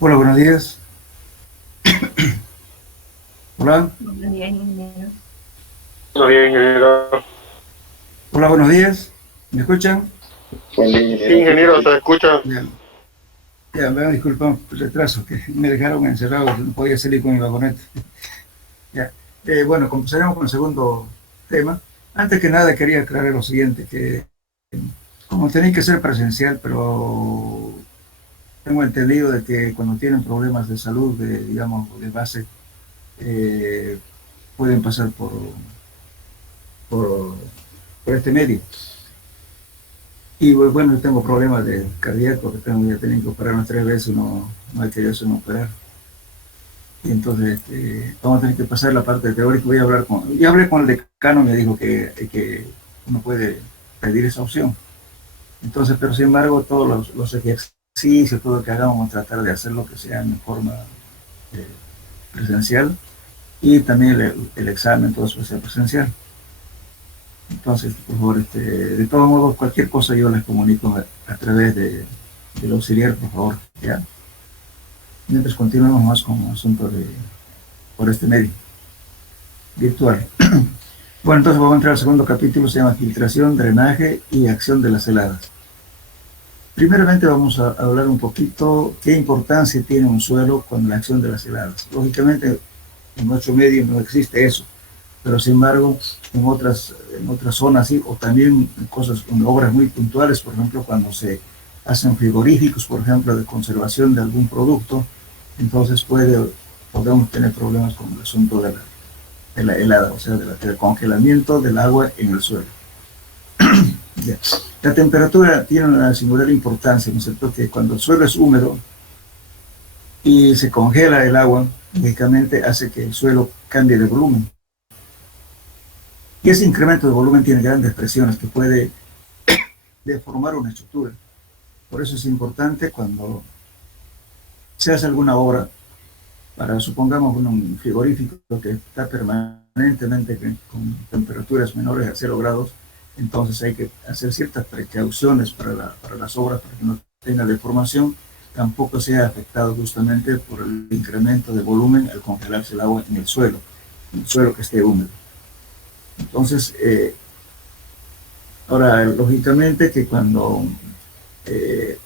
Hola, buenos días. Hola, Buenos días, ingeniero. Todo bien, ingeniero. hola, buenos días. ¿Me escuchan? Buen día, ingeniero. Sí, ingeniero, ¿se escucha? Ya, ya, me disculpan por el retraso, que me dejaron encerrado, no podía salir con mi vagoneta. Ya. Bueno, comenzaremos con el segundo tema. Antes que nada, quería aclarar lo siguiente, que como tiene que ser presencial, pero tengo entendido de que cuando tienen problemas de salud, digamos, de base, eh, pueden pasar por, por este medio. Y bueno, yo tengo problemas de cardíaco, que ya tienen que operarme 3 veces, no hay que eso no operar. Y entonces vamos a tener que pasar la parte teórica. Ya hablé con el decano, me dijo que uno puede pedir esa opción. Entonces, pero sin embargo, todos los ejercicios, todo lo que hagamos, vamos a tratar de hacerlo que sea en forma eh, presencial, y también el examen, todo eso sea presencial. Entonces, por favor, de todos modos, cualquier cosa yo les comunico a través del auxiliar, por favor, ¿ya? Mientras continuamos más con el asunto por este medio virtual. Bueno, entonces vamos a entrar al segundo capítulo, se llama filtración, drenaje y acción de las heladas. Primeramente vamos a hablar un poquito qué importancia tiene un suelo con la acción de las heladas. Lógicamente, en nuestro medio no existe eso, pero sin embargo, en otras zonas sí, o también en obras muy puntuales, por ejemplo, cuando se hacen frigoríficos, por ejemplo, de conservación de algún producto, entonces podemos tener problemas con el asunto de la helada, o sea, del congelamiento del agua en el suelo. Ya. La temperatura tiene una singular importancia, ¿no es cierto? Que cuando el suelo es húmedo y se congela el agua, lógicamente hace que el suelo cambie de volumen. Y ese incremento de volumen tiene grandes presiones que puede deformar una estructura. Por eso es importante cuando se hace alguna obra, supongamos un frigorífico que está permanentemente con temperaturas menores a 0 grados, entonces hay que hacer ciertas precauciones para las obras, para que no tenga deformación, tampoco sea afectado justamente por el incremento de volumen al congelarse el agua en el suelo que esté húmedo. Entonces, ahora, lógicamente que cuando eh,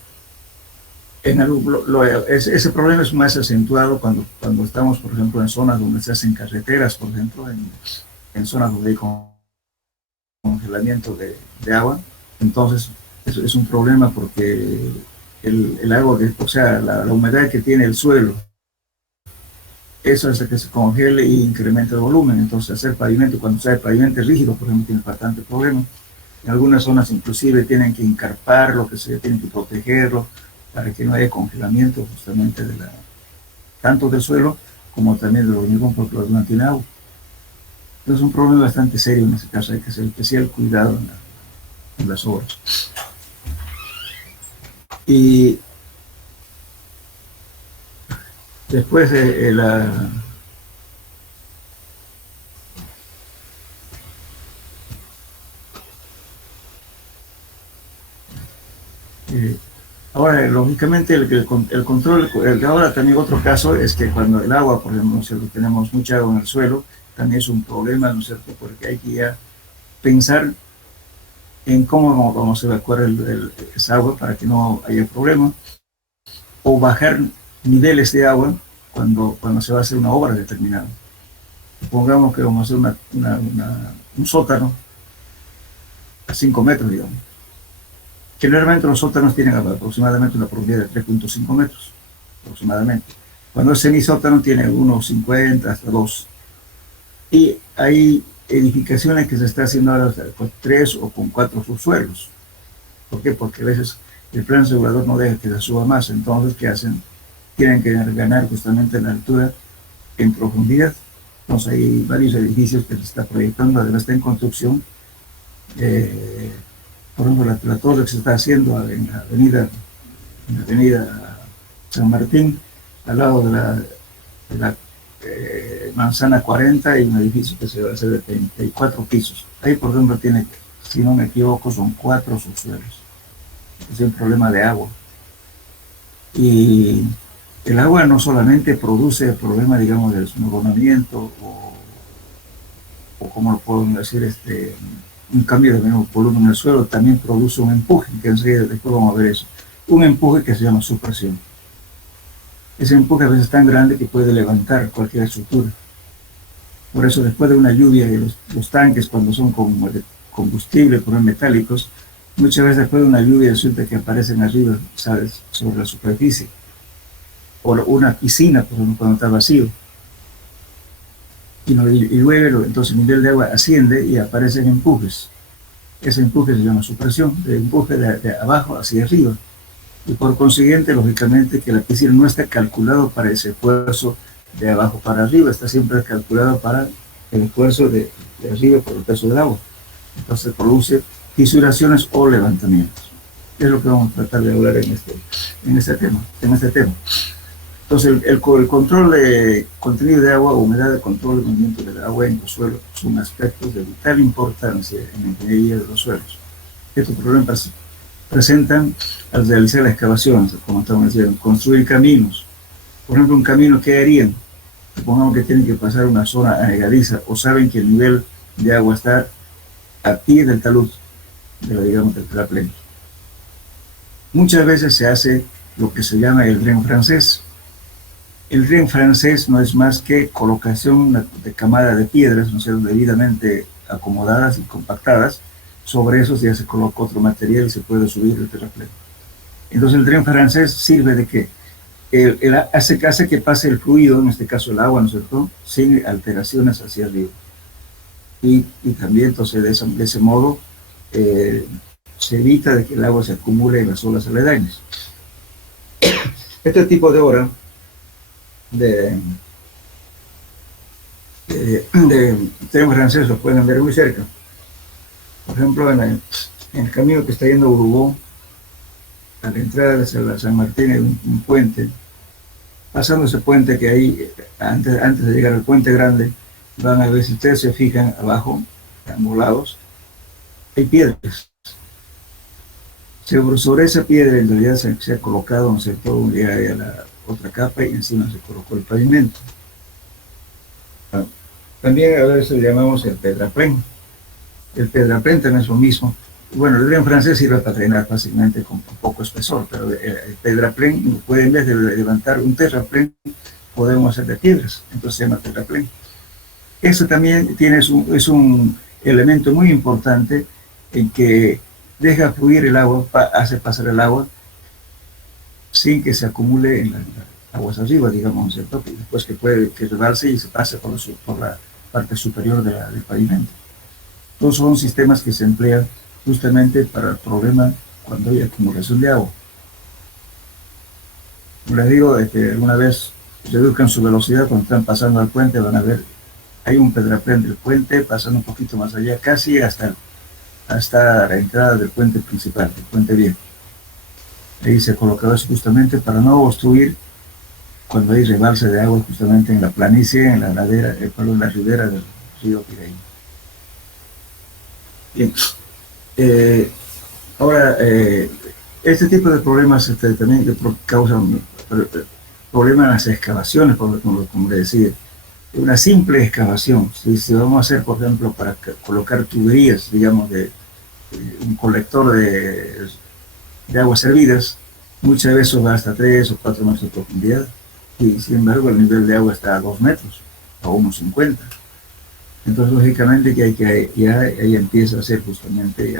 ese problema es más acentuado cuando estamos, por ejemplo, en zonas donde se hacen carreteras, por ejemplo, en zonas donde hay congelamiento de agua. Entonces, eso es un problema porque el agua, o sea, la humedad que tiene el suelo, eso hace que se congele y incremente el volumen. Entonces, hacer pavimento, cuando se hace pavimento rígido, por ejemplo, tiene bastante problema. En algunas zonas inclusive tienen que encarpar lo que se tienen que protegerlo para que no haya congelamiento justamente tanto del suelo como también del hormigón, porque los no tienen agua. Entonces es un problema bastante serio en ese caso, hay que hacer especial cuidado en las obras. Y después eh, ahora, lógicamente, el control, ahora también otro caso es que cuando el agua, por ejemplo, si tenemos mucha agua en el suelo, también es un problema, ¿no es cierto? Porque hay que ya pensar en cómo vamos a evacuar esa agua para que no haya problema, o bajar niveles de agua cuando se va a hacer una obra determinada. Supongamos que vamos a hacer un sótano a 5 metros, digamos. Generalmente los sótanos tienen aproximadamente una profundidad de 3,5 metros, aproximadamente. Cuando el semisótano tiene unos 50 hasta 2. Y hay edificaciones que se está haciendo ahora con 3 o con 4 subsuelos. ¿Por qué? Porque a veces el plan asegurador no deja que se suba más. Entonces, ¿qué hacen? Tienen que ganar justamente la altura en profundidad. Entonces, hay varios edificios que se está proyectando, además está en construcción. Por ejemplo, la torre que se está haciendo en la avenida San Martín, al lado de la manzana 40, y un edificio que se va a hacer de 34 pisos. Ahí, por ejemplo, tiene, si no me equivoco, son 4 subsuelos. es un problema de agua. Y el agua no solamente produce el problema, digamos, del subnoramiento o como lo puedo decir, un cambio de menor volumen en el suelo, también produce un empuje, que enseguida después vamos a ver eso. Un empuje que se llama supresión. Ese empuje a veces es tan grande que puede levantar cualquier estructura. Por eso después de una lluvia y los tanques cuando son como de combustible, por metálicos, muchas veces después de una lluvia resulta que aparecen arriba, ¿sabes?, sobre la superficie. O una piscina, por ejemplo, cuando está vacío. Y luego entonces el nivel de agua asciende y aparecen empujes. Ese empuje se llama supresión, el empuje de abajo hacia arriba. Y por consiguiente, lógicamente, que la piscina no está calculado para ese esfuerzo de abajo para arriba, está siempre calculado para el esfuerzo de arriba por el peso del agua. Entonces produce fisuraciones o levantamientos. Es lo que vamos a tratar de hablar en este tema. Entonces, el control de contenido de agua, humedad, el control del movimiento del agua en los suelos son aspectos de vital importancia en la ingeniería de los suelos. Estos problemas presentan al realizar las excavaciones, como estamos diciendo, construir caminos. Por ejemplo, un camino que harían, supongamos que tienen que pasar una zona anegadiza o saben que el nivel de agua está a pie del talud, digamos, del terraplén. Muchas veces se hace lo que se llama el dren francés. El dren francés no es más que colocación de camada de piedras, no sé, debidamente acomodadas y compactadas. Sobre eso ya se coloca otro material y se puede subir el terraplén. Entonces el dren francés sirve de que hace que pase el fluido, en este caso el agua, ¿no es cierto?, sin alteraciones hacia arriba. Y también entonces de ese modo se evita de que el agua se acumule en las olas aledañas. Este tipo de obra de tren francés lo pueden ver muy cerca. Por ejemplo, en el camino que está yendo a Urubó, a la entrada de San Martín hay un puente. Pasando ese puente que hay, antes de llegar al puente grande, van a ver, si ustedes se fijan abajo, a ambos lados, hay piedras. Sobre esa piedra en realidad se ha colocado, ¿no es cierto?, ya la otra capa y encima se colocó el pavimento. También a veces le llamamos el pedraplén. El pedraplén también es lo mismo. Bueno, el dren francés sirve para drenar fácilmente con poco espesor, pero el pedraplén, en vez de levantar un terraplén, podemos hacer de piedras, entonces se llama pedraplén. Eso también es un elemento muy importante en que deja fluir el agua, hace pasar el agua sin que se acumule en las aguas arriba, digamos, ¿cierto? Después que rebalse y se pase por la parte superior del pavimento. Todos son sistemas que se emplean justamente para el problema cuando hay acumulación de agua. Como les digo, alguna vez reduzcan su velocidad cuando están pasando al puente, van a ver, hay un pedraplén del puente pasando un poquito más allá, casi hasta la entrada del puente principal, del puente viejo. Ahí se ha colocado eso justamente para no obstruir cuando hay rebalse de agua justamente en la planicie, en la ladera, en la ribera del río Piraí. Bien. Ahora, este tipo de problemas también causan problemas en las excavaciones, como le decía. Una simple excavación, si vamos a hacer, por ejemplo, para colocar tuberías, digamos, de un colector de aguas servidas, muchas veces va hasta 3 o 4 metros de profundidad, y sin embargo el nivel de agua está a 2 metros, a 1,50. Entonces, lógicamente, ahí empieza a ser justamente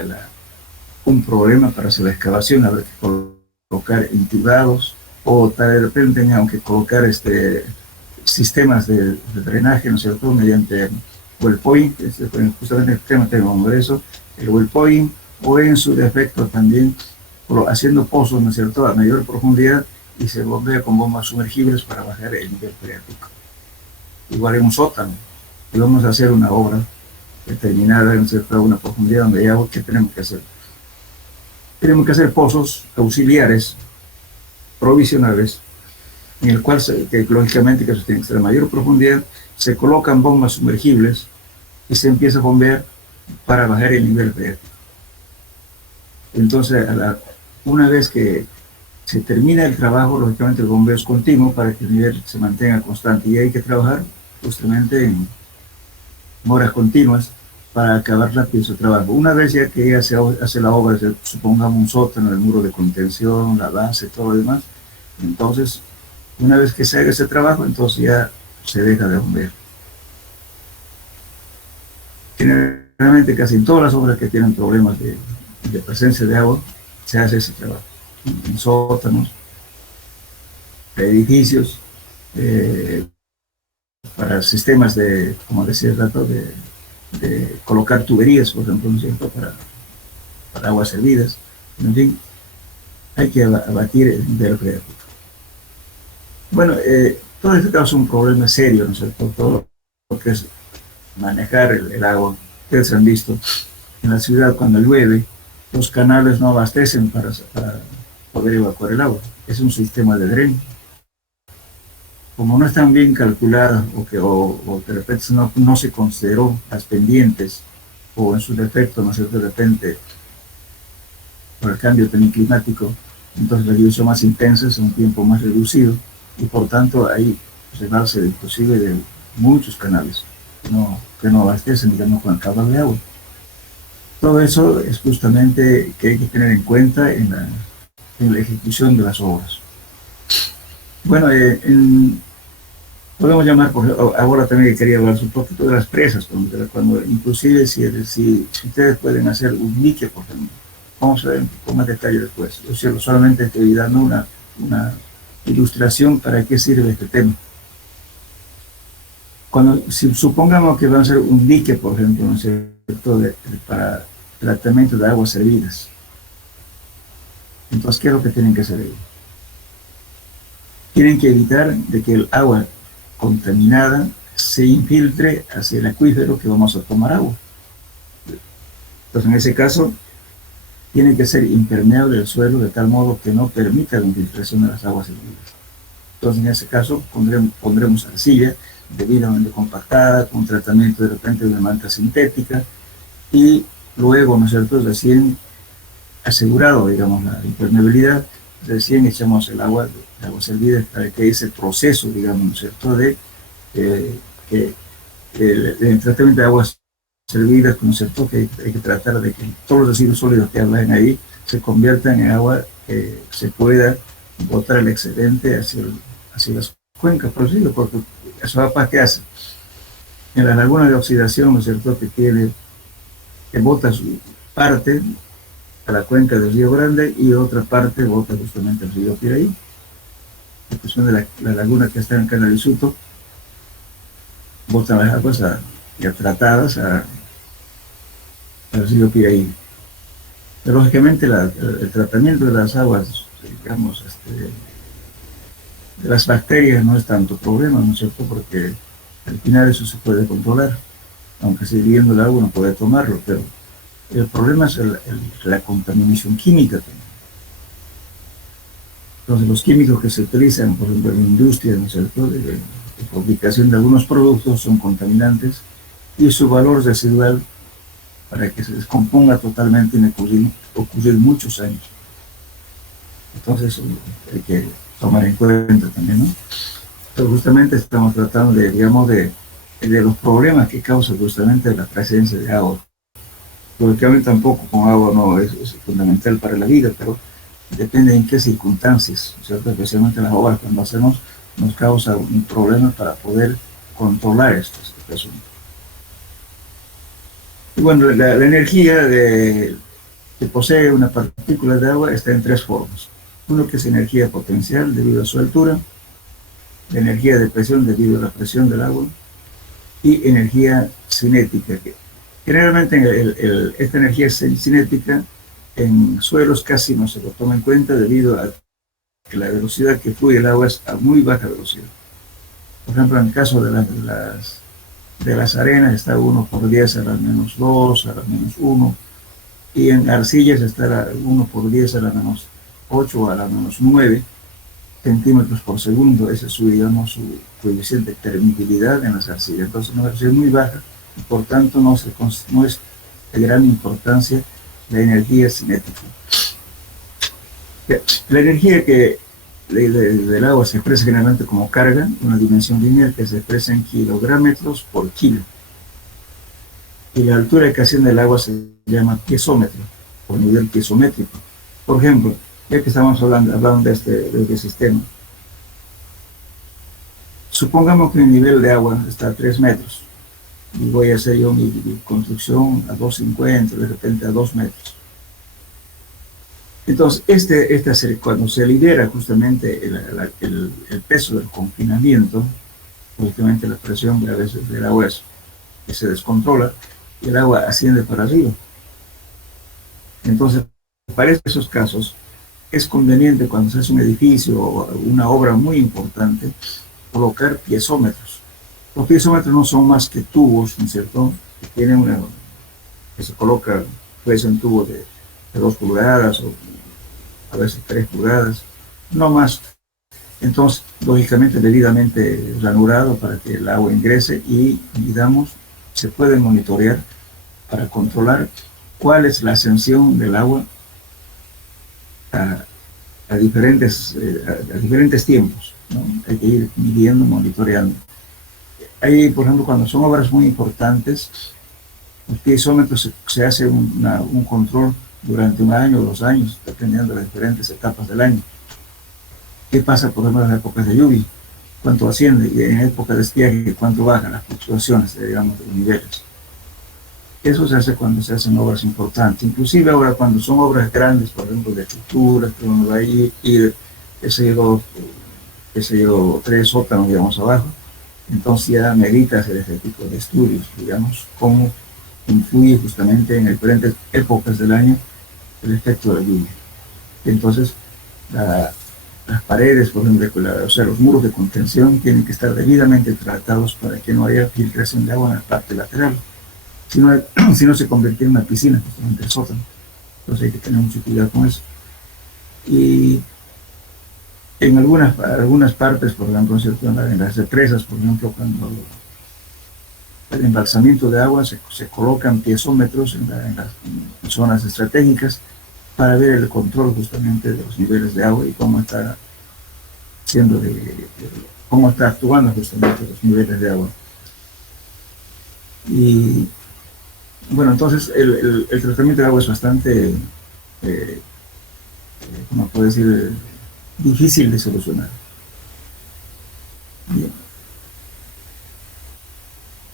un problema para hacer la excavación, habrá que colocar intubados, o de repente tengan que colocar sistemas de drenaje, ¿no es cierto?, mediante well point, justamente el tema tenemos eso, el well point, o en su defecto también haciendo pozos, ¿no es cierto?, a mayor profundidad, y se bombea con bombas sumergibles para bajar el nivel freático. Igual en un sótano, y vamos a hacer una obra determinada, ¿no es cierto?, a una profundidad donde hay agua. ¿Qué tenemos que hacer? Tenemos que hacer pozos auxiliares, provisionales, en el cual, lógicamente, que tiene que ser a mayor profundidad, se colocan bombas sumergibles y se empieza a bombear para bajar el nivel freático. Entonces, Una vez que se termina el trabajo, lógicamente el bombeo es continuo para que el nivel se mantenga constante y hay que trabajar justamente en horas continuas para acabar rápido su trabajo. Una vez ya que ya se hace la obra, supongamos un sótano, el muro de contención, la base, todo lo demás, entonces, una vez que se haga ese trabajo, entonces ya se deja de bombear. Generalmente casi en todas las obras que tienen problemas de presencia de agua, se hace ese trabajo. En sótanos, edificios, para sistemas de, como decía el rato, de colocar tuberías, por ejemplo, ¿no es cierto?, para aguas servidas. En fin, hay que abatir el nivel freático. Bueno, todo esto causa un problema serio, ¿no es cierto?, todo lo que es manejar el agua. Ustedes han visto en la ciudad cuando llueve, los canales no abastecen para poder evacuar el agua. Es un sistema de dreno. Como no están bien calculadas o de repente no se consideró las pendientes o en su defecto, no sé, de repente por el cambio también climático, entonces las lluvias son más intensas en un tiempo más reducido y por tanto hay rebalse inclusive de muchos canales que no abastecen, digamos, con el caudal de agua. Todo eso es justamente que hay que tener en cuenta en la ejecución de las obras. Bueno, podemos llamar, ahora también quería hablar un poquito de las presas, cuando inclusive si ustedes pueden hacer un dique, por ejemplo. Vamos a ver un poco más detalle después. Yo solamente estoy dando una ilustración para qué sirve este tema. Si supongamos que van a hacer un dique, por ejemplo, ¿no es cierto?, para tratamiento de aguas servidas. Entonces, ¿qué es lo que tienen que hacer ellos? Tienen que evitar de que el agua contaminada se infiltre hacia el acuífero que vamos a tomar agua. Entonces, en ese caso, tiene que ser impermeable el suelo de tal modo que no permita la infiltración de las aguas servidas. Entonces, en ese caso, pondremos arcilla debidamente compactada, con tratamiento de repente de una manta sintética, y luego, ¿no es cierto?, recién asegurado, digamos, la impermeabilidad, recién echamos el agua servida para que ese proceso, digamos, ¿no es cierto?, de el tratamiento de aguas servidas, ¿no es cierto?, que hay que tratar de que todos los residuos sólidos que hablan ahí se conviertan en agua que se pueda botar el excedente hacia las cuencas, porque eso va, ¿qué hace? En la laguna de oxidación, ¿no es cierto?, que bota su parte a la cuenca del Río Grande y otra parte bota justamente al río Piraí. En cuestión de la laguna que está en Canalizzuto, botan las aguas ya tratadas al río Piraí. Pero lógicamente el tratamiento de las aguas, digamos, de las bacterias no es tanto problema, ¿no es cierto?, porque al final eso se puede controlar, aunque si hirviendo el agua no puede tomarlo, pero el problema es la contaminación química también. Entonces los químicos que se utilizan, por ejemplo, en la industria, ¿no es cierto?, de fabricación de algunos productos son contaminantes y su valor residual para que se descomponga totalmente en ocurrir muchos años. Entonces eso hay que tomar en cuenta también, ¿no? Pero justamente estamos tratando de los problemas que causa justamente la presencia de agua. Lógicamente tampoco con agua no es fundamental para la vida, pero depende en qué circunstancias, ¿cierto? Especialmente las obras cuando hacemos nos causa un problema para poder controlar este asunto. Y bueno, la energía que posee una partícula de agua está en tres formas. Uno que es energía potencial debido a su altura, la energía de presión debido a la presión del agua y energía cinética. Generalmente esta energía cinética en suelos casi no se lo toma en cuenta debido a que la velocidad que fluye el agua es a muy baja velocidad. Por ejemplo, en el caso de las arenas está 1 por 10 a la menos 2, a la menos 1, y en arcillas está 1 por 10 a la menos 8 o a la menos 9 centímetros por segundo. Ese es digamos, su coeficiente de permeabilidad en las arcillas. Entonces, una velocidad muy baja y por tanto no es de gran importancia la energía cinética. La energía del agua se expresa generalmente como carga, una dimensión lineal que se expresa en kilogramos por kilo. Y la altura que asciende el agua se llama piezómetro, o nivel piezométrico. Por ejemplo, ya que estamos hablando de este sistema, supongamos que el nivel de agua está a 3 metros y voy a hacer yo mi construcción a 2,50, de repente a 2 metros. Entonces, cuando se libera justamente el peso del confinamiento, justamente la presión a veces del agua que se descontrola, y el agua asciende para arriba. Entonces, para esos casos, es conveniente cuando se hace un edificio o una obra muy importante, colocar piezómetros. Los piezómetros no son más que tubos, ¿no es cierto? Que se coloca, puede ser un tubo de 2 pulgadas o a veces 3 pulgadas, no más. Entonces, lógicamente, debidamente ranurado para que el agua ingrese y, digamos, se puede monitorear para controlar cuál es la ascensión del agua a diferentes tiempos, ¿no? Hay que ir midiendo, monitoreando. Ahí, por ejemplo, cuando son obras muy importantes, los piezómetros se hace un control durante 1 año o 2 años, dependiendo de las diferentes etapas del año. ¿Qué pasa, por ejemplo, en las épocas de lluvia? ¿Cuánto asciende? Y en época de estiaje, ¿cuánto bajan las fluctuaciones, digamos, de los niveles? Eso se hace cuando se hacen obras importantes. Inclusive ahora cuando son obras grandes, por ejemplo, de estructuras, que uno va a ir, qué sé yo, 3 sótanos, digamos, abajo, entonces ya merita hacer ese tipo de estudios, digamos, cómo influye justamente en diferentes épocas del año el efecto de la lluvia. Entonces, las paredes, por ejemplo, o sea, los muros de contención tienen que estar debidamente tratados para que no haya filtración de agua en la parte lateral. Si no se convertiría en una piscina, justamente el sótano. Entonces hay que tener mucho cuidado con eso. Y en algunas partes, por ejemplo, en las represas, por ejemplo, cuando el embalsamiento de agua se colocan piezómetros en las zonas estratégicas para ver el control justamente de los niveles de agua y cómo está actuando justamente los niveles de agua. Y bueno, entonces el tratamiento de agua es bastante, ¿cómo puedo decir?, difícil de solucionar. Bien.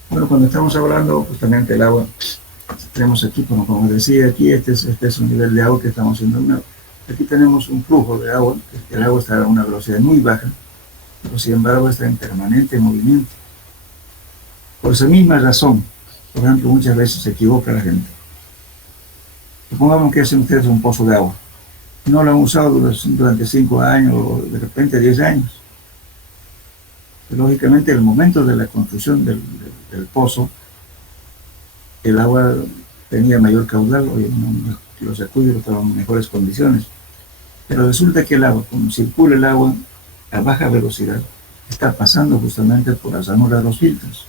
Bueno, cuando estamos hablando justamente del agua, tenemos aquí, como decía aquí, este es un nivel de agua que estamos haciendo. Aquí tenemos un flujo de agua, que el agua está a una velocidad muy baja, pero sin embargo está en permanente movimiento. Por esa misma razón, por ejemplo, muchas veces se equivoca la gente. Supongamos que hacen ustedes un pozo de agua. No lo han usado durante 5 años o de repente 10 años. Lógicamente, en el momento de la construcción del pozo, el agua tenía mayor caudal, los acuíferos estaban en mejores condiciones. Pero resulta que el agua, como circula el agua a baja velocidad, está pasando justamente por las ranuras de los filtros.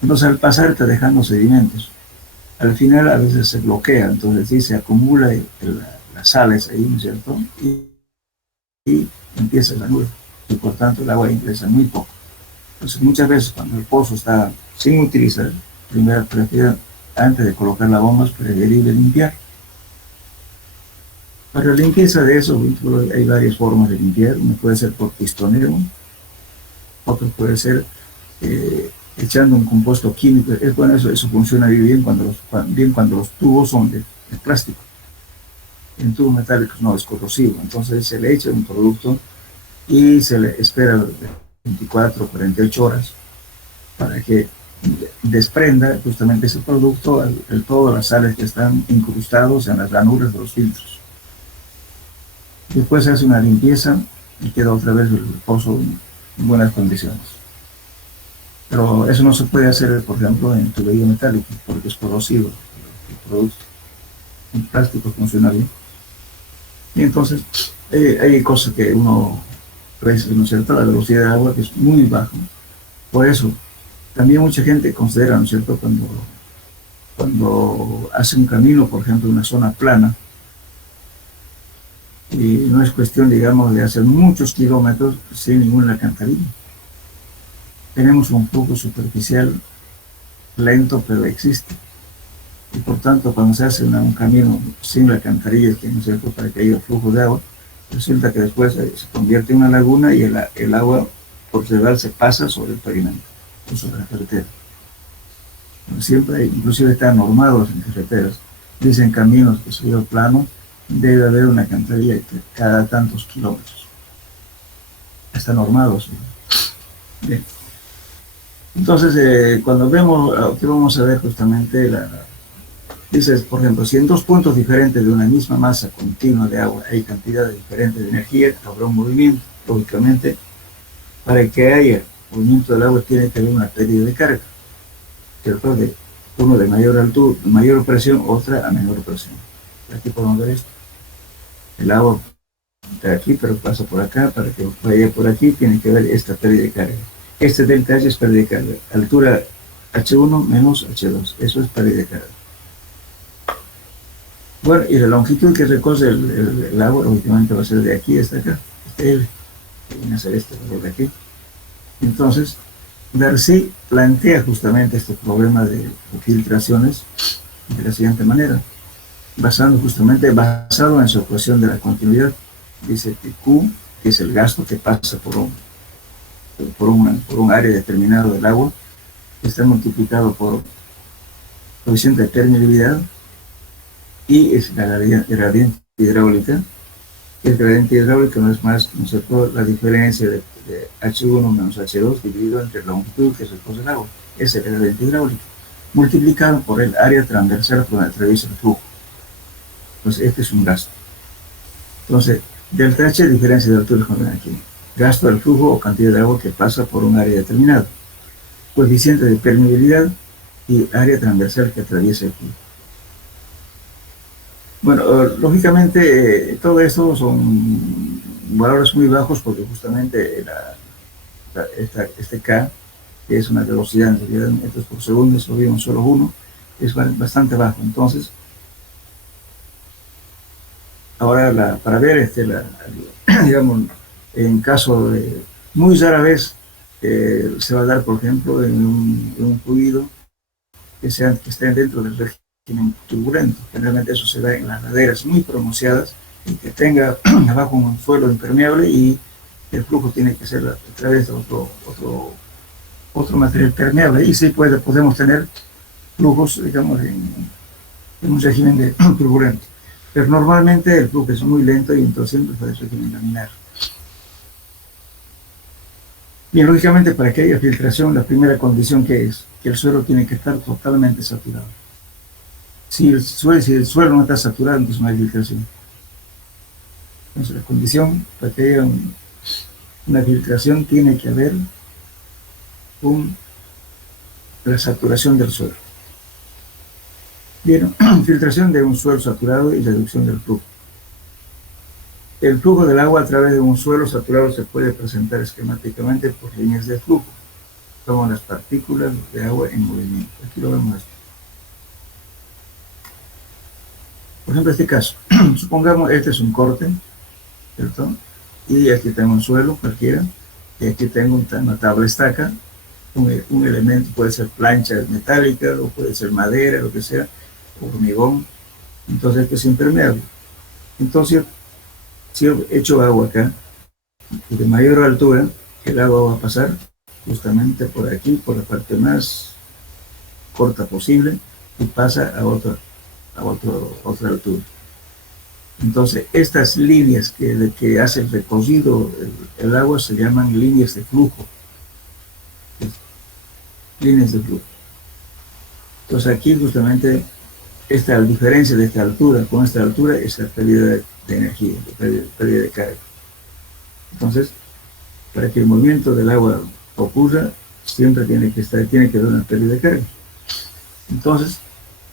Entonces, al pasar está dejando sedimentos. Al final a veces se bloquea, entonces sí se acumula las sales ahí, ¿no es cierto? Y empieza la nube. Y por tanto el agua ingresa muy poco. Entonces muchas veces cuando el pozo está sin utilizar, primero prefiero, antes de colocar la bomba, es preferible limpiar. Para la limpieza de eso hay varias formas de limpiar. Uno puede ser por pistoneo, otro puede ser echando un compuesto químico. Es bueno, eso funciona bien cuando los tubos son de plástico. En tubos metálicos no es corrosivo, entonces se le echa un producto y se le espera 24 o 48 horas para que desprenda justamente ese producto, todas las sales que están incrustados en las ranuras de los filtros. Después se hace una limpieza y queda otra vez el pozo en buenas condiciones. Pero eso no se puede hacer, por ejemplo, en tubería metálica, porque es corrosivo el producto. En plástico funciona bien. Y entonces hay cosas que uno recibe, ¿no es cierto?, la velocidad de agua que es muy baja. Por eso, también mucha gente considera, ¿no es cierto?, cuando hace un camino, por ejemplo, en una zona plana, y no es cuestión, digamos, de hacer muchos kilómetros sin ninguna alcantarilla. Tenemos un flujo superficial lento, pero existe. Y por tanto, cuando se hace un camino sin la alcantarilla, que no es cierto, para que haya flujo de agua, resulta que después se convierte en una laguna y el agua por general se pasa sobre el pavimento o sobre la carretera. Siempre, inclusive están normados en carreteras, dicen caminos que son planos, debe haber una alcantarilla cada tantos kilómetros. Está normado. ¿Sí? Bien. Entonces, cuando vemos, aquí vamos a ver justamente dices, por ejemplo, si en dos puntos diferentes de una misma masa continua de agua hay cantidades diferentes de energía, habrá un movimiento. Lógicamente, para que haya movimiento del agua tiene que haber una pérdida de carga, ¿cierto? Uno de mayor altura, mayor presión, otra a menor presión. Aquí podemos ver esto. El agua está aquí, pero pasa por acá. Para que vaya por aquí, tiene que haber esta pérdida de carga. Este delta H es pérdida de carga. Altura H1 menos H2. Eso es pérdida de carga. Bueno, y la longitud que recorre el agua, lógicamente va a ser de aquí hasta acá. Este L. Viene a ser este valor de aquí. Entonces, Darcy plantea justamente este problema de filtraciones de la siguiente manera, basado en su ecuación de la continuidad. Dice que Q, que es el gasto que pasa por un área determinado del agua, está multiplicado por coeficiente de permeabilidad y es la gradiente hidráulica. El gradiente hidráulico no es más, ¿no es cierto?, la diferencia de H1 menos H2 dividido entre la longitud que recorre el agua. Ese es el gradiente hidráulico, multiplicado por el área transversal por donde atraviesa el flujo. Entonces, este es un gasto. Entonces, delta H es diferencia de altura con aquí. Gasto del flujo o cantidad de agua que pasa por un área determinada. Coeficiente de permeabilidad y área transversal que atraviesa el flujo. Bueno, lógicamente todo esto son valores muy bajos porque justamente este K, que es una velocidad en realidad en metros por segundo, eso vimos un solo uno, es bastante bajo. Entonces, ahora para ver, digamos, en caso de muy rara vez se va a dar, por ejemplo, en un fluido que esté dentro del régimen turbulento. Generalmente eso se da en las laderas muy pronunciadas y que tenga abajo un suelo impermeable y el flujo tiene que ser a través de otro material permeable. Y sí podemos tener flujos, digamos, en un régimen de turbulento. Pero normalmente el flujo es muy lento y entonces siempre puede ser régimen laminar. Bien, lógicamente para que haya filtración, la primera condición que es que el suelo tiene que estar totalmente saturado. Si el suelo no está saturado, entonces no hay filtración. Entonces la condición para que haya una filtración tiene que haber la saturación del suelo. Bien, filtración de un suelo saturado y reducción del flujo. El flujo del agua a través de un suelo saturado se puede presentar esquemáticamente por líneas de flujo, como las partículas de agua en movimiento. Aquí lo vemos. Por ejemplo, este caso, supongamos este es un corte, ¿cierto? Y aquí tengo un suelo cualquiera, y aquí tengo una tabla estaca, un elemento, puede ser plancha metálica, o puede ser madera, lo que sea, hormigón. Entonces esto es impermeable. Entonces, si yo echo agua acá, y de mayor altura, el agua va a pasar justamente por aquí, por la parte más corta posible, y pasa a otra altura. Entonces, estas líneas que hacen recorrido el agua se llaman líneas de flujo. Líneas de flujo. Entonces, aquí justamente la diferencia de esta altura con esta altura es la pérdida de energía, pérdida de carga. Entonces, para que el movimiento del agua ocurra, siempre tiene que haber una pérdida de carga. Entonces,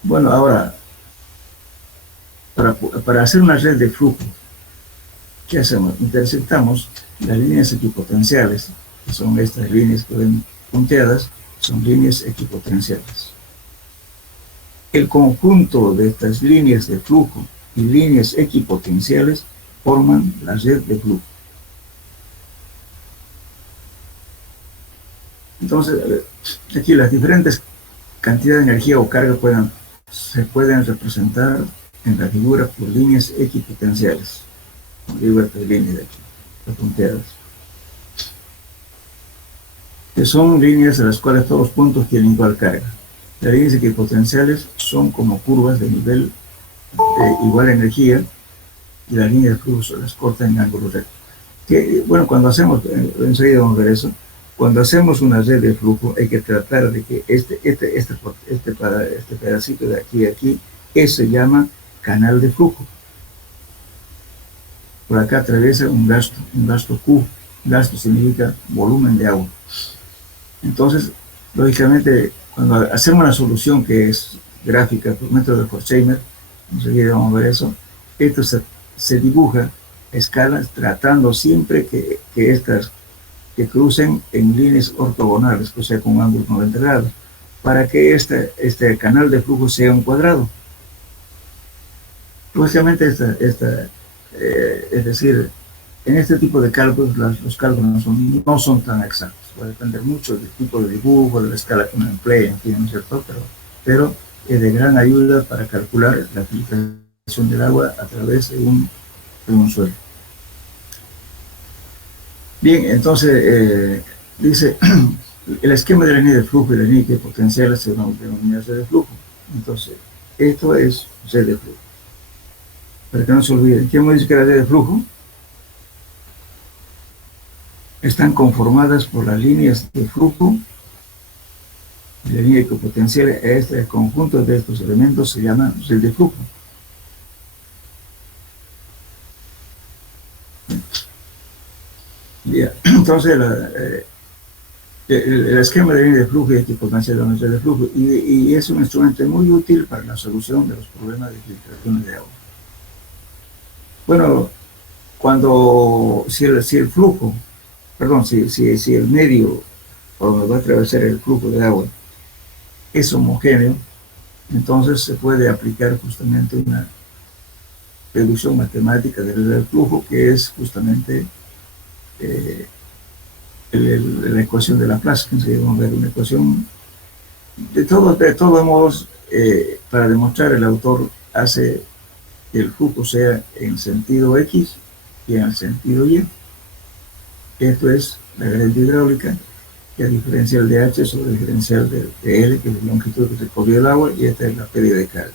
bueno, ahora, para hacer una red de flujo, ¿qué hacemos? Interceptamos las líneas equipotenciales, que son estas líneas que ven punteadas, son líneas equipotenciales. El conjunto de estas líneas de flujo y líneas equipotenciales forman la red de flujo. Entonces, aquí las diferentes cantidades de energía o carga se pueden representar en la figura por líneas equipotenciales, de líneas de aquí, las punteadas, que son líneas a las cuales todos los puntos tienen igual carga. Las líneas equipotenciales son como curvas de nivel de igual energía, y las líneas de flujo se las cortan en ángulo recto. Que, bueno, cuando hacemos, enseguida vamos a ver eso, cuando hacemos una red de flujo hay que tratar de que este pedacito de aquí a aquí, eso se llama canal de flujo. Por acá atraviesa un gasto Q. Gasto significa volumen de agua. Entonces, lógicamente, cuando hacemos una solución que es gráfica por método de Horkheimer, enseguida vamos a ver eso, esto se dibuja a escala tratando siempre que estas que crucen en líneas ortogonales, o sea, con ángulos 90 grados, para que este canal de flujo sea un cuadrado. Lógicamente, es decir, en este tipo de cálculos, los cálculos no son tan exactos. Puede depender mucho del tipo de dibujo, de la escala que uno emplea, en fin, ¿no es cierto? Pero es de gran ayuda para calcular la filtración del agua a través de un suelo. Bien, entonces, dice, el esquema de la línea de flujo y la línea de potenciales se denomina red de flujo. Entonces, esto es red de flujo. Para que no se olviden, ¿quién me dice que la red de flujo? Están conformadas por las líneas de flujo y la línea equipotencial. Este conjunto de estos elementos se llama red de flujo. Bien. Entonces, el esquema de línea de flujo y equipotencial de una red de flujo, y es un instrumento muy útil para la solución de los problemas de filtración de agua. Bueno, si el flujo, perdón, si el medio por donde va a atravesar el flujo de agua es homogéneo, entonces se puede aplicar justamente una reducción matemática del flujo, que es justamente la ecuación de Laplace, que vamos a ver una ecuación. De todos modos, para demostrar, el autor hace que el flujo sea en sentido X y en el sentido Y. Esto es la gradiente hidráulica, que es diferencial de H sobre el diferencial de L, que es la longitud que recorrió el agua, y esta es la pérdida de carga.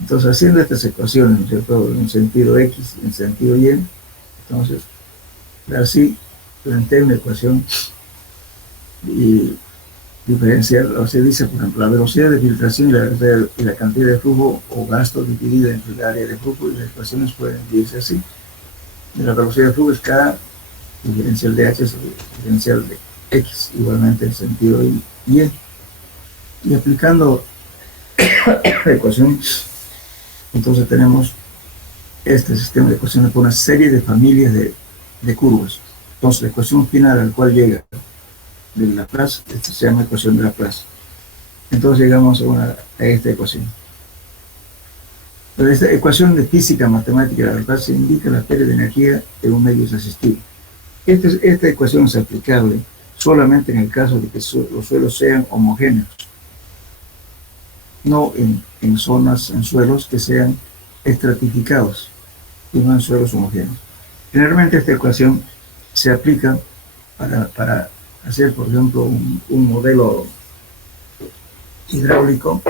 Entonces, haciendo estas ecuaciones, ¿no es cierto?, en sentido X y en sentido Y, entonces, así plantea una ecuación y diferencial, o sea, dice, por ejemplo, la velocidad de filtración y la cantidad de flujo o gasto dividida entre el área de flujo, y las ecuaciones pueden decirse así. Y la velocidad de flujo es K diferencial de H sobre diferencial de X, igualmente en sentido Y. Y aplicando la ecuación, entonces tenemos este sistema de ecuaciones por una serie de familias de curvas. Entonces, la ecuación final al cual llega de Laplace, esta se llama ecuación de Laplace. Entonces llegamos a esta ecuación. Pero esta ecuación de física matemática de Laplace indica la pérdida de energía en un medio resistivo. Esta ecuación es aplicable solamente en el caso de que los suelos sean homogéneos, no en suelos que sean estratificados, y no en suelos homogéneos. Generalmente esta ecuación se aplica para hacer, por ejemplo, un modelo hidráulico,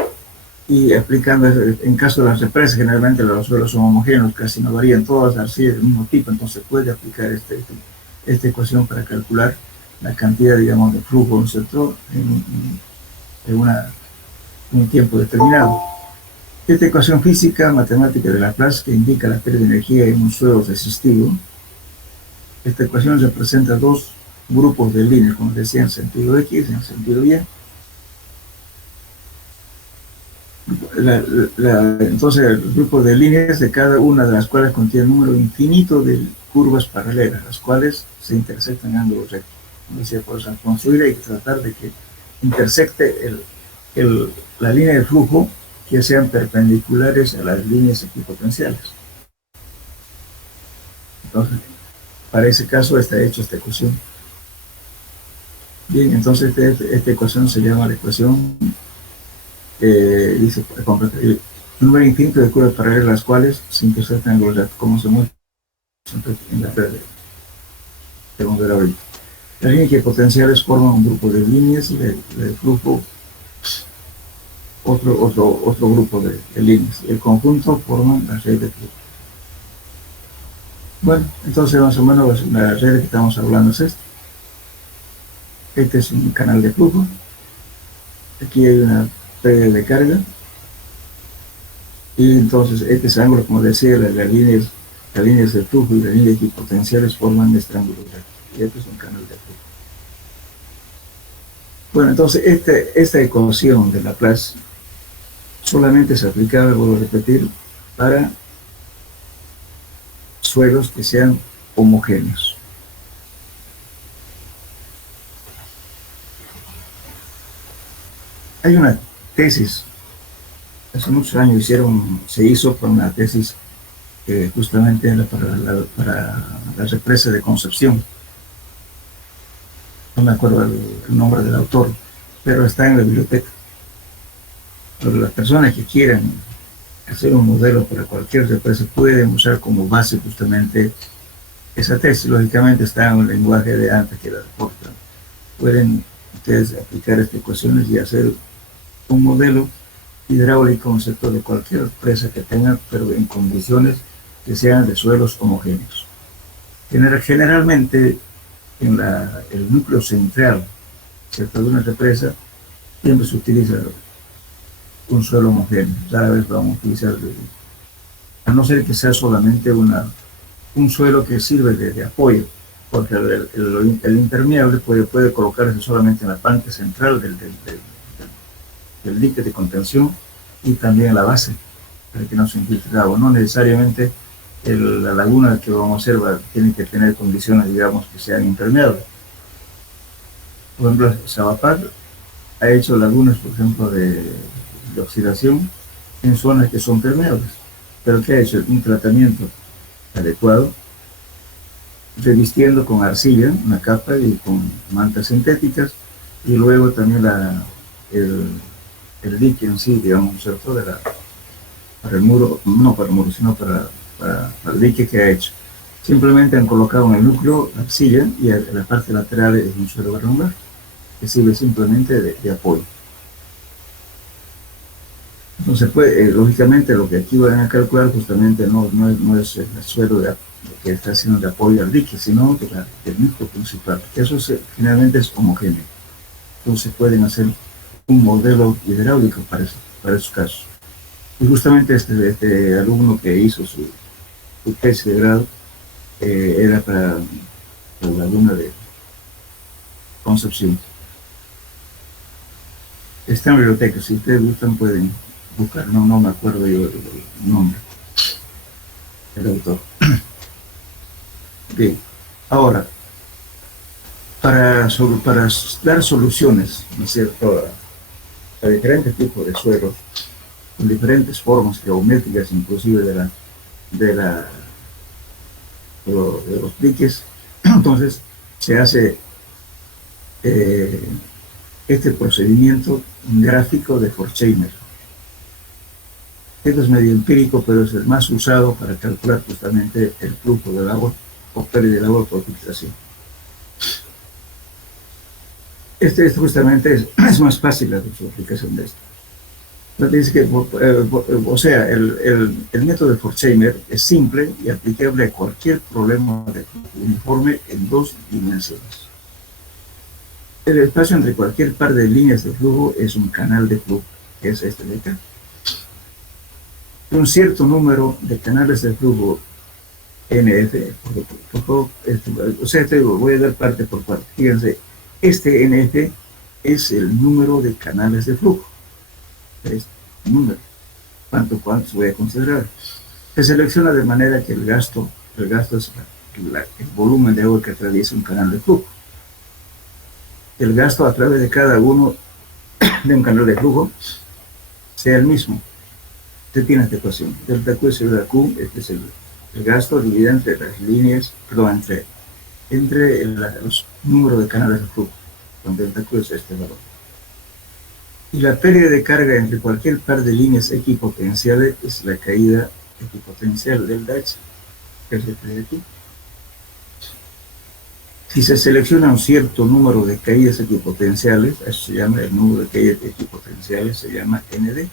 y aplicando, en caso de las represas, generalmente los suelos son homogéneos, casi no varían, todas las arcillas del mismo tipo, entonces puede aplicar esta ecuación para calcular la cantidad, digamos, de flujo, ¿no es cierto?, en un tiempo determinado. Esta ecuación física matemática de Laplace, que indica la pérdida de energía en un suelo resistivo, esta ecuación representa dos grupos de líneas, como decía, en sentido X y en sentido Y. Entonces, el grupo de líneas de cada una de las cuales contiene un número infinito de curvas paralelas, las cuales se intersectan en ángulos rectos. Como decía, por construir hay que tratar de que intersecte la línea de flujo, que sean perpendiculares a las líneas equipotenciales. Entonces, para ese caso está hecho esta ecuación. Bien, entonces esta ecuación se llama la ecuación, dice, el número infinito de curvas paralelas, las cuales, sin que sea triangular, como se muestra en la red, vamos a ver ahorita. Las líneas equipotenciales forman un grupo de líneas de flujo, otro grupo de líneas. El conjunto forma la red de flujo. Bueno, entonces más o menos la red que estamos hablando es esta. Este es un canal de flujo. Aquí hay una red de carga. Y entonces este ángulo, como decía, las líneas de flujo y las líneas equipotenciales forman este ángulo recto. Y este es un canal de flujo. Bueno, entonces esta ecuación de Laplace solamente es aplicable, vuelvo a repetir, para suelos que sean homogéneos. Hay una tesis, hace muchos años se hizo por una tesis que justamente era para la represa de Concepción. No me acuerdo el nombre del autor, pero está en la biblioteca. Pero las personas que quieran hacer un modelo para cualquier represa pueden usar como base justamente esa tesis. Lógicamente está en un lenguaje de antes que la de Fortran. Pueden ustedes aplicar estas ecuaciones y hacer un modelo hidráulico concepto de cualquier presa que tengan, pero en condiciones que sean de suelos homogéneos. Generalmente en el núcleo central, ¿cierto?, de una represa siempre se utiliza un suelo homogéneo. Cada vez vamos a utilizar, a no ser que sea solamente un suelo que sirve de apoyo, porque el impermeable puede colocarse solamente en la parte central del dique de contención y también en la base, para que no se infiltre agua. No necesariamente la laguna que vamos a hacer tiene que tener condiciones, digamos, que sean impermeables. Por ejemplo, Sabapar ha hecho lagunas, por ejemplo, de oxidación en zonas que son permeables, pero que ha hecho un tratamiento adecuado, revistiendo con arcilla una capa y con mantas sintéticas, y luego también el dique en sí, digamos, ¿cierto?, para el muro, no para el muro, sino para el dique que ha hecho. Simplemente han colocado en el núcleo la arcilla y en la parte lateral es un suelo granular que sirve simplemente de apoyo. Entonces, lógicamente, lo que aquí van a calcular justamente no es el suelo que está haciendo de apoyo al dique, sino del núcleo principal, que eso generalmente es homogéneo. Entonces pueden hacer un modelo hidráulico para esos casos. Y justamente este alumno que hizo su tesis de grado era para la laguna de Concepción. Está en la biblioteca, si ustedes gustan pueden buscar, no me acuerdo yo el nombre del autor. Bien, ahora, para dar soluciones, ¿no es cierto?, a diferentes tipos de suelos, con diferentes formas geométricas, inclusive de los diques, entonces se hace este procedimiento gráfico de Forchheimer. Esto es medio empírico, pero es el más usado para calcular justamente el flujo del agua o pérdida del agua por filtración. Este justamente es más fácil la aplicación de esto. Dice que, o sea, el método de Forchheimer es simple y aplicable a cualquier problema de flujo uniforme en dos dimensiones. El espacio entre cualquier par de líneas de flujo es un canal de flujo, que es este de acá. Un cierto número de canales de flujo NF, o sea, voy a dar parte por parte. Fíjense, este NF es el número de canales de flujo. Este número, ¿cuántos voy a considerar? Se selecciona de manera que el gasto es el volumen de agua que atraviesa un canal de flujo. El gasto a través de cada uno de un canal de flujo sea el mismo. Usted tiene esta ecuación, delta Q es igual a Q, este es el gasto dividido entre las líneas, perdón, entre los números de canales de flujo, donde delta Q es este valor. Y la pérdida de carga entre cualquier par de líneas equipotenciales es la caída equipotencial delta H, que es el que de aquí. Si se selecciona un cierto número de caídas equipotenciales, eso se llama el número de caídas equipotenciales, se llama ND,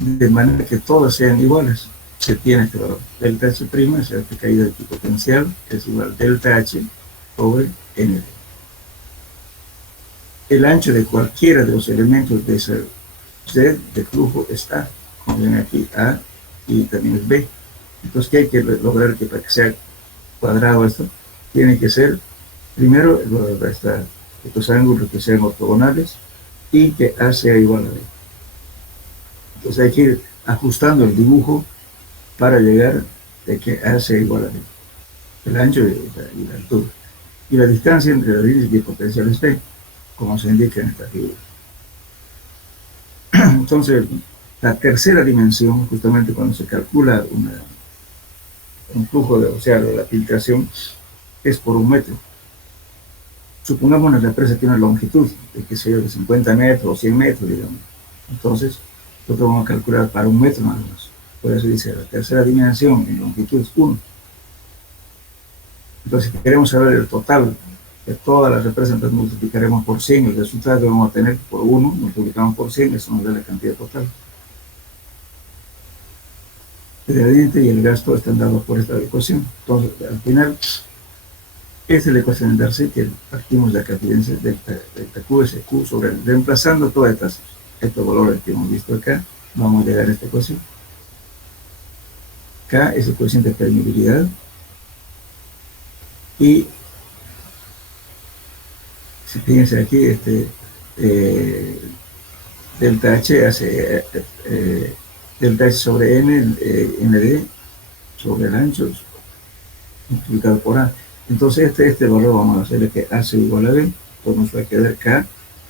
de manera que todas sean iguales. Se tiene este valor. Delta H' es la caída equipotencial, que es igual a delta H sobre ND. El ancho de cualquiera de los elementos de esa Z de flujo es A, como ven aquí, A y también es B. Entonces, ¿qué hay que lograr? Que para que sea cuadrado esto, tiene que ser, primero, estos ángulos que sean ortogonales y que A sea igual a B. Entonces hay que ir ajustando el dibujo para llegar a que A sea igual a B. El ancho y la altura. Y la distancia entre las líneas equipotenciales B, como se indica en esta figura. Entonces, la tercera dimensión, justamente cuando se calcula un flujo, o sea, la filtración, es por un metro. Supongamos que la presa tiene una longitud de, qué sé yo, de 50 metros o 100 metros, digamos. Entonces, nosotros vamos a calcular para un metro nada más. Por eso dice, la tercera dimensión en longitud es 1. Entonces, si queremos saber el total de todas las represas, entonces multiplicaremos por 100, el resultado que vamos a tener por 1, multiplicamos por 100, eso nos da la cantidad total. El gradiente y el gasto están dados por esta ecuación. Entonces, al final, esta es la ecuación de Darcy, que partimos de la cantidad delta Q es Q sobre, reemplazando todas estos valores que hemos visto acá, vamos a llegar a esta ecuación. K es el coeficiente de permeabilidad, y si fíjense aquí, delta H hace delta H sobre N, ND sobre el ancho multiplicado por A. Entonces este valor vamos a hacerle que A sea igual a B, entonces nos va a quedar K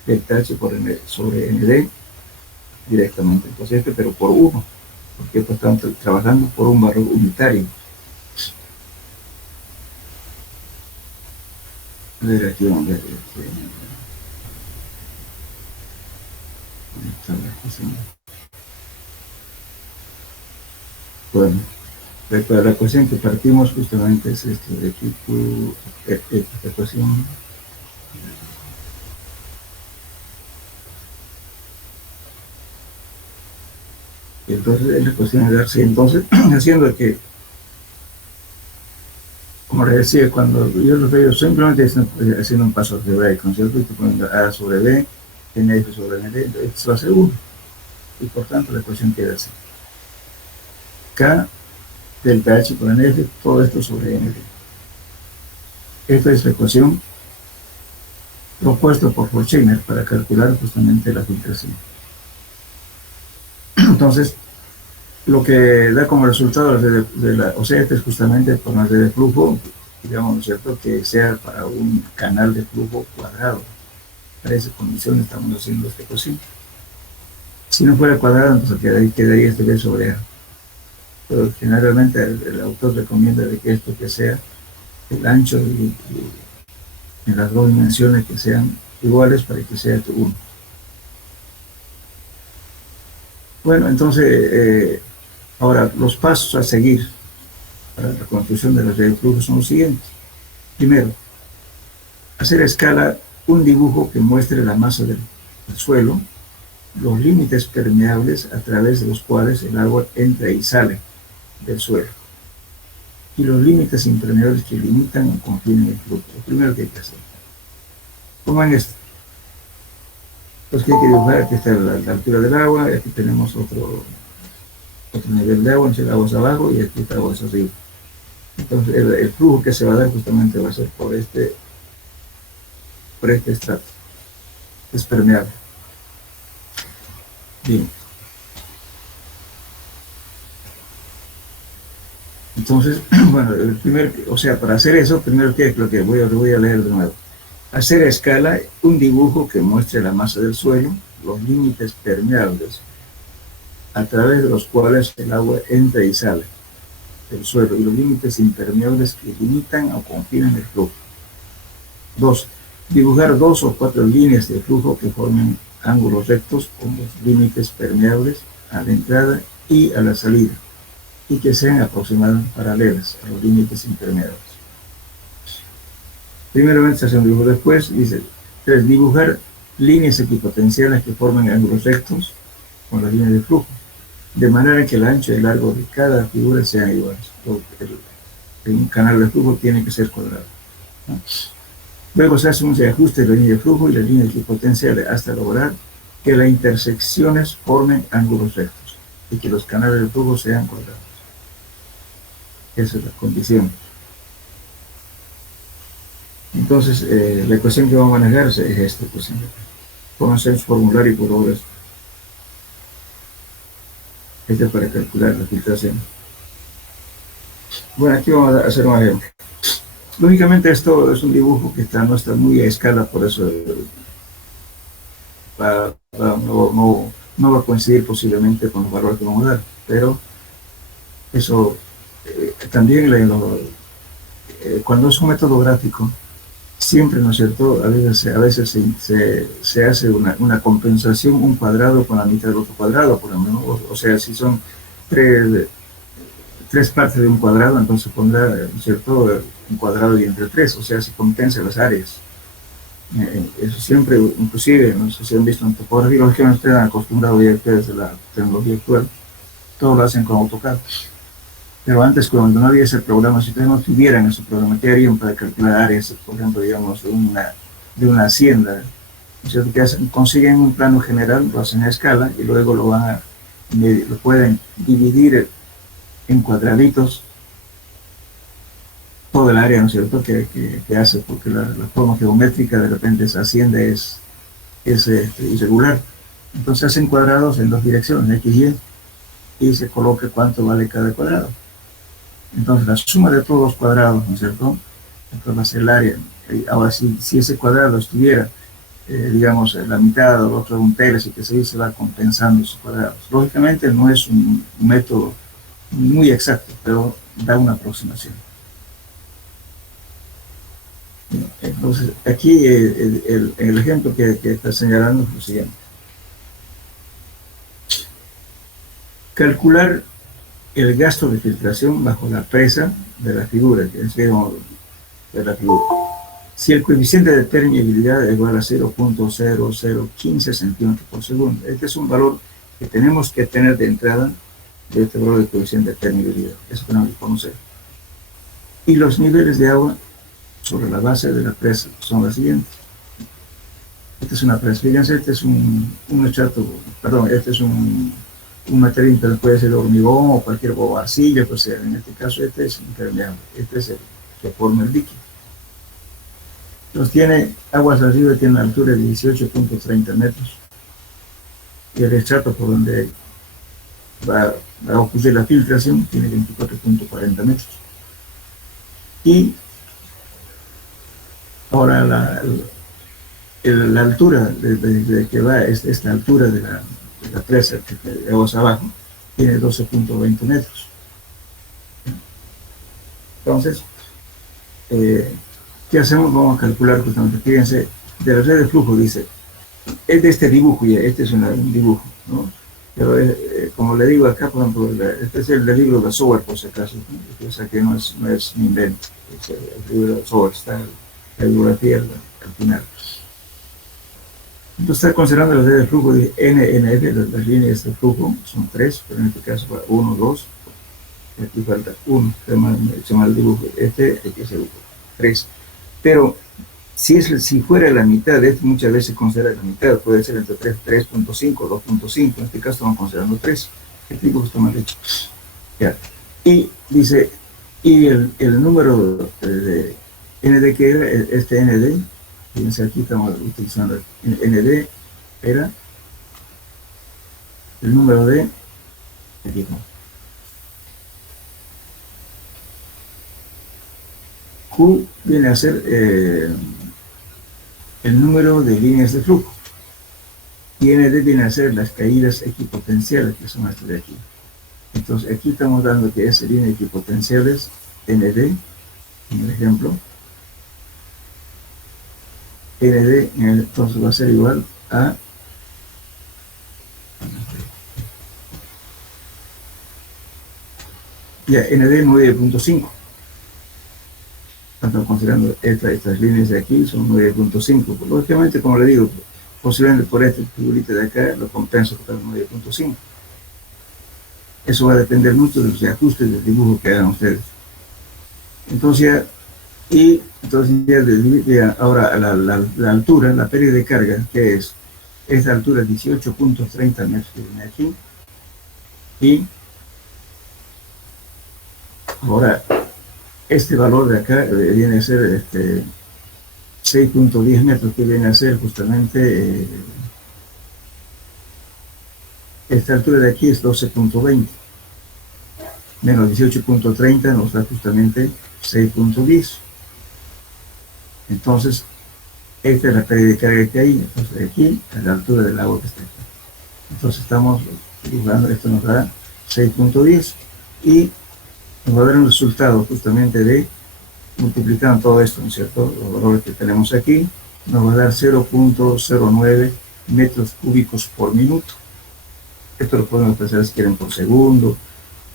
delta H por N, sobre ND directamente. Entonces pero por 1, porque pues estamos trabajando por un valor unitario. A ver, aquí vamos a ver. Bueno, la ecuación que partimos justamente es esto de aquí, esta ecuación. Y entonces es la ecuación de Darcy. Entonces, haciendo que, como les decía, cuando yo los veo simplemente haciendo un paso algebraico, ¿no es cierto? Estoy poniendo A sobre B, NF sobre ND, esto va a ser 1. Y por tanto la ecuación queda así. K delta H por NF, todo esto sobre ND. Esta es la ecuación propuesta por Forchheimer para calcular justamente la filtración. Entonces, lo que da como resultado o sea, este es justamente por una red de flujo, digamos, ¿no es cierto?, que sea para un canal de flujo cuadrado. Para esa condición estamos haciendo esta ecuación. Si no fuera cuadrado, entonces quedaría este B sobre A. Pero generalmente el autor recomienda de que esto que sea el ancho y en las dos dimensiones que sean iguales para que sea esto 1. Bueno, entonces, ahora los pasos a seguir para la construcción de la red de flujo son los siguientes. Primero, hacer a escala un dibujo que muestre la masa del suelo, los límites permeables a través de los cuales el agua entra y sale del suelo, y los límites impermeables que limitan o contienen el flujo. Lo primero que hay que hacer. ¿Cómo en esto? Pues que hay que dibujar, aquí está la altura del agua, y aquí tenemos otro nivel de agua, el agua es abajo y aquí está agua es arriba. Entonces el flujo que se va a dar justamente va a ser por este estrato, es permeable. Bien. Entonces, bueno, para hacer eso, primero que es lo que voy a leer de nuevo. Hacer a escala un dibujo que muestre la masa del suelo, los límites permeables a través de los cuales el agua entra y sale. del suelo y los límites impermeables que limitan o confinan el flujo. 2. Dibujar 2 o 4 líneas de flujo que formen ángulos rectos con los límites permeables a la entrada y a la salida y que sean aproximadamente paralelas a los límites impermeables. Primeramente se hace un dibujo, después dice 3. Dibujar líneas equipotenciales que formen ángulos rectos con las líneas de flujo, de manera que el ancho y el largo de cada figura sean iguales. Un canal de flujo tiene que ser cuadrado, ¿no? Luego se hace un ajuste de la línea de flujo y la línea equipotencial hasta lograr que las intersecciones formen ángulos rectos y que los canales de flujo sean cuadrados. Esa es la condición. Entonces, la ecuación que vamos a manejar es esta ecuación. Vamos a hacer su formulario por horas. Este es para calcular la filtración. Bueno, aquí vamos a hacer un ejemplo. Lógicamente esto es un dibujo que no está muy a escala, por eso no va a coincidir posiblemente con los valores que vamos a dar, pero eso también cuando es un método gráfico, siempre, ¿no es cierto? A veces se hace una compensación, un cuadrado con la mitad del otro cuadrado, por ejemplo, o sea, si son tres partes de un cuadrado, entonces pondrá, ¿no es cierto?, un cuadrado y entre tres, o sea, se compensa las áreas. Eso siempre, inclusive, no sé si han visto en topografía, lógicamente ustedes han acostumbrado ya ustedes a la tecnología actual, todo lo hacen con AutoCAD. Pero antes, cuando no había ese programa, si ustedes no tuvieran ese programa, ¿qué harían para calcular áreas, por ejemplo, digamos, de una hacienda? ¿No es cierto? Que consiguen un plano general, lo hacen a escala y luego lo pueden dividir en cuadraditos todo el área, ¿no es cierto?, que hace, porque la forma geométrica de repente esa hacienda es irregular. Entonces hacen cuadrados en dos direcciones, X y se coloca cuánto vale cada cuadrado. Entonces la suma de todos los cuadrados, ¿no es cierto?, entonces va a ser el área. Ahora, si ese cuadrado estuviera, digamos, la mitad o el otro un tercio, que se va compensando esos cuadrados. Lógicamente no es un método muy exacto, pero da una aproximación. Entonces, aquí el ejemplo que está señalando es lo siguiente. Calcular el gasto de filtración bajo la presa de la figura, que es de la figura. Si el coeficiente de permeabilidad es igual a 0.0015 centímetros por segundo, este es un valor que tenemos que tener de entrada de este valor de coeficiente de permeabilidad. Eso tenemos que conocer. Y los niveles de agua sobre la base de la presa son las siguientes. Esta es una presa. Fíjense, este es un estrato, perdón, este es un material, pero puede ser hormigón o cualquier arcilla, pues en este caso este es impermeable. Este es el que forma el líquido. Entonces tiene aguas arriba, tiene una altura de 18.30 metros. Y el estrato por donde va a ocurrir la filtración tiene 24.40 metros. Y ahora la altura de que va esta altura de la presa de aguas abajo tiene 12.20 metros. Entonces, ¿qué hacemos? Vamos a calcular justamente. Fíjense, de la red de flujo dice, es de este dibujo, ya, este es un dibujo, ¿no? Pero como le digo acá, por ejemplo, este es el del libro de Sower, por si acaso, ¿no? O sea que no es mi invento, es el libro de Sower, está la bibliografía al final. Entonces está considerando la red de flujo de NNF, las líneas de flujo son 3, pero en este caso va 1, 2, aquí falta 1, se llama el dibujo, este hay que hacer 3. Pero si fuera la mitad, muchas veces se considera la mitad, puede ser entre 3.5, 2.5, en este caso estamos considerando 3. El dibujo está mal hecho. Ya. Y dice, y el número de ND que era, este ND, fíjense aquí estamos utilizando el ND, era el número de, aquí no, Q viene a ser el número de líneas de flujo y ND viene a ser las caídas equipotenciales, que son estas de aquí. Entonces aquí estamos dando que es línea de equipotenciales ND, en el ejemplo. ND entonces va a ser igual a ya ND 9.5. Estamos considerando estas líneas de aquí son 9.5. Lógicamente, como le digo, posiblemente por este figurita de acá lo compenso con 9.5. Eso va a depender mucho de los ajustes del dibujo que hagan ustedes. Entonces ya ahora la altura, la pérdida de carga, que es esta altura 18.30 metros que viene aquí, y ahora este valor de acá viene a ser 6.10 metros, que viene a ser justamente esta altura de aquí es 12.20, menos 18.30 nos da justamente 6.10. Entonces, esta es la pérdida de carga que hay, entonces aquí, a la altura del agua que está aquí. Entonces estamos dibujando, esto nos da 6.10 y nos va a dar un resultado justamente de, multiplicando todo esto, ¿no es cierto? Los valores que tenemos aquí, nos va a dar 0.09 metros cúbicos por minuto. Esto lo podemos expresar si quieren por segundo,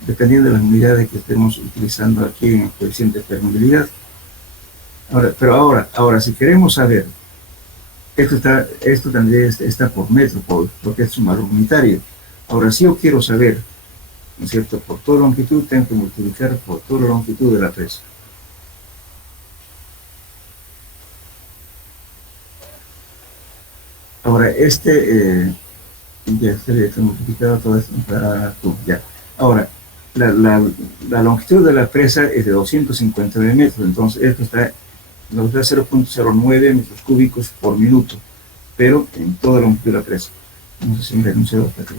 dependiendo de las unidades que estemos utilizando aquí en el coeficiente de permeabilidad. Ahora, si queremos saber, esto tendría está por metro, porque es un valor unitario. Ahora, si yo quiero saber, ¿no es cierto?, por toda longitud, tengo que multiplicar por toda la longitud de la presa. Ahora, ya se ha multiplicado todo esto para tú, ya. Ahora, la longitud de la presa es de 259 metros, entonces esto nos da 0.09 metros cúbicos por minuto, pero en toda la longitud de la presa. No sé si me renunció hasta que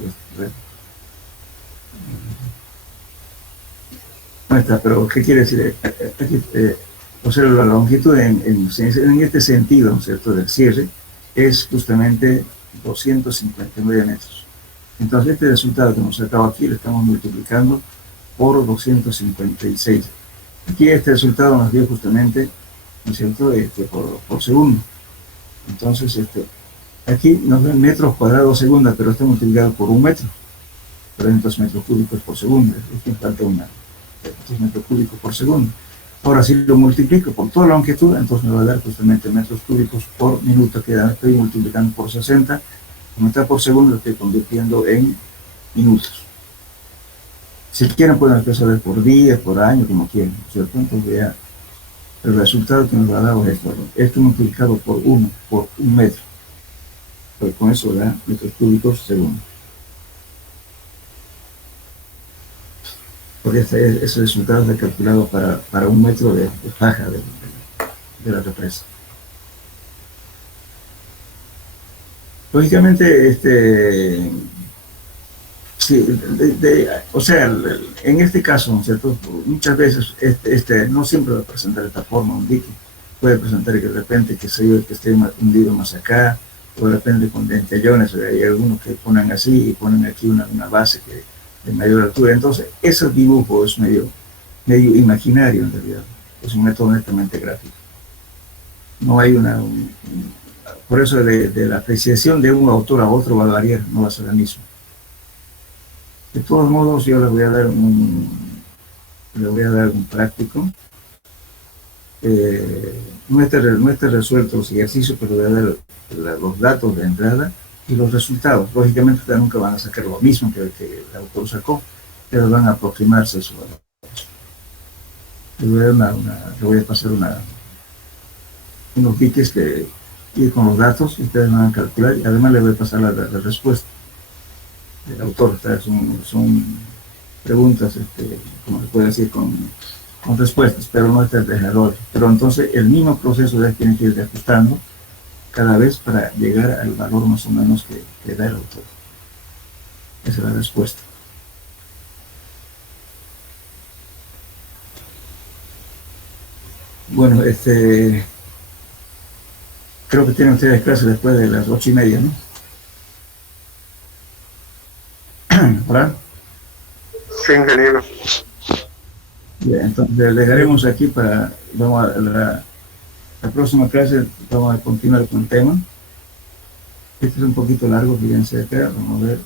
no está, pero ¿qué quiere decir? Aquí, o sea, la longitud en este sentido, ¿no es cierto?, del cierre, es justamente 259 metros. Entonces, este resultado que hemos sacado aquí lo estamos multiplicando por 256. Aquí este resultado nos dio justamente, ¿no es cierto?, por segundo. Entonces, aquí nos da metros cuadrados segunda, pero está multiplicado por un metro, 300 metros cúbicos por segundo. Aquí falta 3 metros cúbicos por segundo. Ahora, si lo multiplico por toda la longitud, entonces me va a dar justamente metros cúbicos por minuto, que ya estoy multiplicando por 60. Como está por segundo, lo estoy convirtiendo en minutos. Si quieren, pueden empezar por día, por año, como quieran, ¿cierto? Entonces ya el resultado que nos va a dar es esto multiplicado por un metro. Pues con eso da metros cúbicos segundo. Porque ese resultado está calculado para un metro de faja de la represa. Lógicamente, sí, o sea, en este caso, ¿no es cierto?, muchas veces no siempre va a presentar de esta forma un dique. Puede presentar que de repente, que esté hundido más acá, o de repente con dentellones, hay algunos que ponen así y ponen aquí una base de mayor altura. Entonces, ese dibujo es medio imaginario en realidad, es un método netamente gráfico. No hay por eso de la apreciación de un autor a otro va a variar, no va a ser la misma. De todos modos, yo les voy a dar un práctico. No esté resuelto los ejercicios, pero voy a dar los datos de entrada y los resultados. Lógicamente, ustedes nunca van a sacar lo mismo que el autor sacó, pero van a aproximarse a su valor. Le voy a pasar unos diques que ir con los datos y ustedes van a calcular, y además les voy a pasar la respuesta del autor. Son preguntas, como se puede decir, con respuestas, pero no está el dejador. Pero entonces el mismo proceso ya tiene que ir ajustando cada vez para llegar al valor más o menos que da el autor. Esa es la respuesta. Bueno, creo que tienen ustedes clase después de las 8:30, ¿no? ¿Verdad? Sí, ingeniero. Bien, entonces le dejaremos aquí para, vamos a la próxima clase, vamos a continuar con el tema. Este es un poquito largo, fíjense acá, vamos a ver.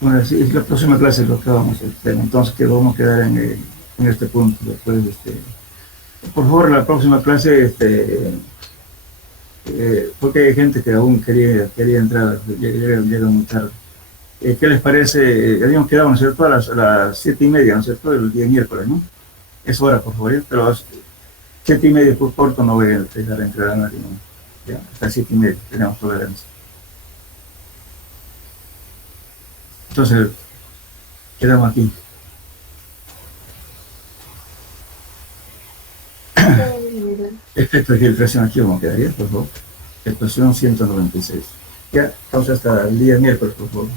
Bueno, sí, es la próxima clase lo que vamos a hacer, entonces que vamos a quedar en este punto. Después, por favor, la próxima clase, porque hay gente que aún quería entrar, llega muy tarde. ¿Qué les parece? Habíamos quedado, ¿no es cierto?, a las 7:30, ¿no es cierto?, el día miércoles, ¿no? Es hora, por favor, pero a las 7:30 por corto no voy a dejar entrar a nadie, ¿no? Ya, hasta las 7:30 tenemos tolerancia. Entonces, quedamos aquí. Efecto de filtración aquí, vamos a quedar, ¿ya? Por favor. Expresión 196. Ya, pausa hasta el día miércoles, por favor.